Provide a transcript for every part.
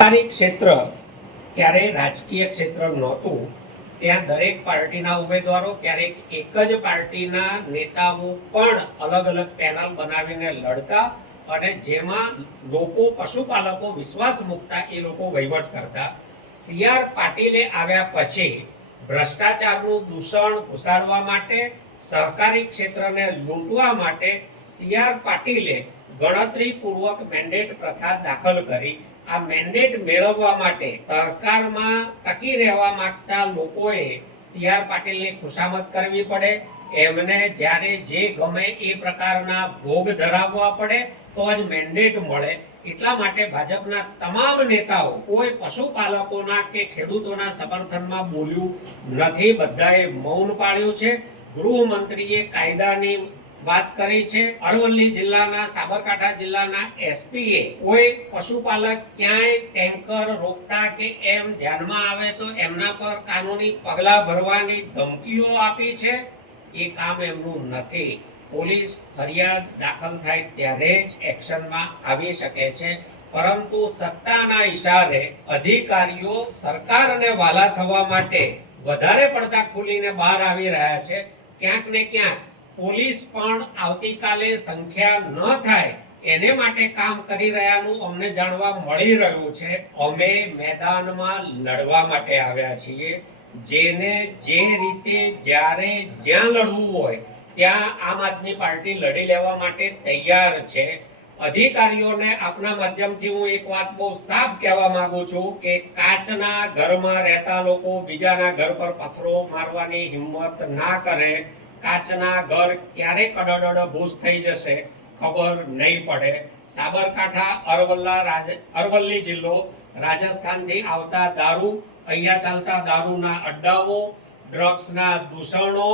સરકારી ક્ષેત્ર ક્યારે રાજકીય ક્ષેત્ર નહોતું, ત્યાં દરેક પાર્ટીના ઉમેદવારો, ક્યારેક એક જ પાર્ટીના નેતાઓ પણ અલગ અલગ પેનલ બનાવીને લડતા અને જેમાં લોકો પશુપાલકો વિશ્વાસ મૂકતા એ લોકો વહીવટ કરતા. સી.આર. પાટીલે આવ્યા પછી ભ્રષ્ટાચારનું દૂષણ ઘુસાડવા માટે, સહકારી ક્ષેત્રને લૂંટવા માટે સી.આર. પાટીલે ગણતરીપૂર્વક મેન્ડેટ પ્રથા દાખલ કરી. આ મેન્ડેટ મેળવવા માટે સરકારમાં ટકી રહેવા માંગતા લોકોએ સી.આર. પાટીલની ખુશામત કરવી પડે, એમને જ્યારે જે ગમે એ પ્રકારના ભોગ ધરાવવા પડે તો જ મેન્ડેટ મળે. એટલા માટે ભાજપના તમામ નેતાઓ કોઈ પશુપાલકોના કે ખેડૂતોના સમર્થનમાં બોલ્યું નથી, બધાએ મૌન પાળ્યું છે. ગૃહમંત્રીએ કાયદાની વાત કરી છે. અરવલ્લી જિલ્લાના, સાબરકાંઠા જિલ્લાના એસપીએ કોઈ પશુપાલક ક્યાંય ટેન્કર રોકતા કે એમ ધ્યાનમાં આવે તો એમના પર કાનૂની પગલાં ભરવાની ધમકીઓ આપી છે. એ કામ એમનું નથી. પોલીસ ફરિયાદ દાખલ થાય ત્યારે જ એક્શનમાં આવી શકે છે, પરંતુ સત્તાના ઇશારે અધિકારીઓ સરકારને વાલા થવા માટે વધારે પડતા ખુલીને બહાર આવી રહ્યા છે. ક્યાંક ને ક્યાંક પોલીસ પણ આવતીકાલે સંખ્યા ન થાય એને માટે કામ કરી રહ્યાનું અમને જાણવા મળી રહ્યું છે. અમે મેદાનમાં લડવા માટે આવ્યા છીએ. જેને જે રીતે જ્યારે જ્યાં લડવું હોય ત્યાં આમ આદમી પાર્ટી લડી લેવા માટે તૈયાર છે. અધિકારીઓને આપના માધ્યમથી હું એક વાત બહુ સાફ કહેવા માંગુ છું કે કાચના ઘરમાં રહેતા લોકો બીજાના ઘર પર પથ્થરો મારવાની હિંમત ના કરે. કાચના ઘર ક્યારે કડડ ભૂસ થઈ જશે ખબર નહીં પડે. સાબરકાંઠા, અરવલ્લી જિલ્લો, રાજસ્થાનથી આવતા દારૂ, અહીંયા ચાલતા દારૂના અડ્ડાઓ, ડ્રગ્સના દૂષણો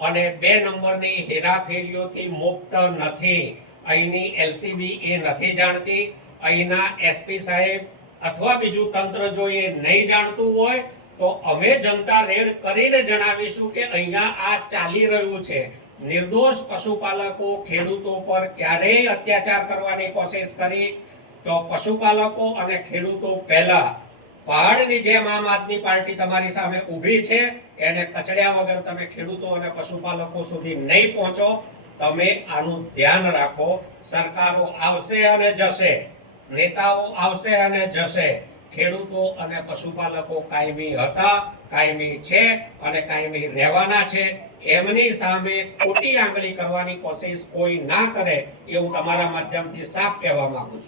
અને 2 નંબરની હેરાફેરીઓથી મુક્ત નથી. અહીંની એલસીબી એ નથી જાણતી. અહીંના એસપી સાહેબ અથવા બીજું તંત્ર જો એ નહીં જાણતું હોય તો અમે જનતા રેડ કરીને જણાવીશું કે અહીંયા આ ચાલી રહ્યું છે. નિર્દોષ પશુપાલકો, ખેડૂતો પર ક્યારેય અત્યાચાર કરવાની કોશિશ કરી તો પશુપાલકો અને ખેડૂતો પહેલા પહાડની જેમ આમ આદમી પાર્ટી તમારી સામે ઊભી છે. એને કચડ્યા વગર તમે ખેડૂતો અને પશુપાલકો સુધી નહીં પહોંચો. તમે આનું ધ્યાન રાખો. સરકારો આવશે અને જશે, નેતાઓ આવશે અને જશે. ખેડૂતો અને પશુપાલકો કાયમી હતા, કાયમી છે અને કાયમી રહેવાના છે. એમની સામે ખોટી આંગળી કરવાની કોશિશ કોઈ ના કરે એ હું તમારા માધ્યમથી સાફ કહેવા માંગુ છું.